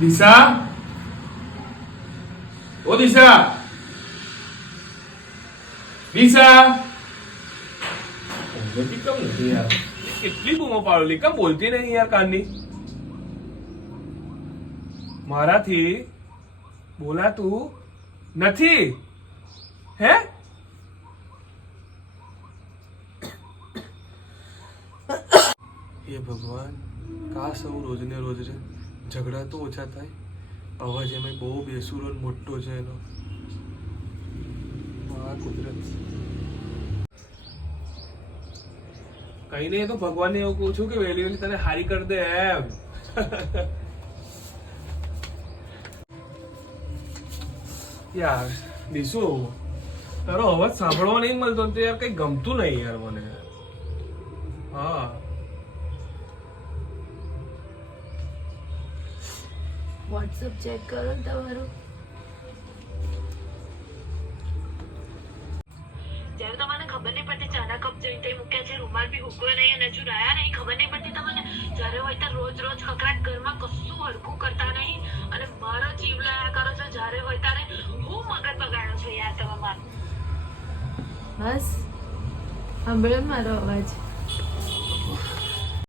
દિશા, ઓ દિશા, દિશા. ઊંઘતી કેમ નથી યાર? કેટલી બૂમો પાડેલી, કેમ બોલતી નહીં યાર કાનની? મારાથી બોલાતું નથી હે? હે ભગવાન, કાશ હું રોજને રોજ ઝઘડા તો ઓછા થાય. અવાજ એમાં બહુ બેસુરો ને મોટો છે એનો. આ કુદરત. કઈ નહીં, તો ભગવાનને એવું કહું છું કે વહેલી વહેલી તને હારી કરી દે એમ. યાર દીસુ, તારો અવાજ સાંભળવા નહીં મળતો તો યાર કઈ ગમતું નહીં યાર મને. હા, વોટ્સએપ ચેક કરો ને તમારું. જ્યારે તમને ખબર નહીં પડતી ચાના કપ જઈને તે મૂક્યા છે, રૂમાલ બી ઉગવ્યો નહીં અને હજુ રહ્યા નહીં, ખબર નહીં પડતી તમને. જ્યારે હોય ત્યારે રોજ રોજ કકડાટ, ઘરમાં કશું હરખું કરતા નહીં અને મારા જીવ લાયા કરો છો. જ્યારે હોય ત્યારે હું મગજ બગાડો છો યાર તમે મારું. બસ સાંભળ્યો ને મારો અવાજ?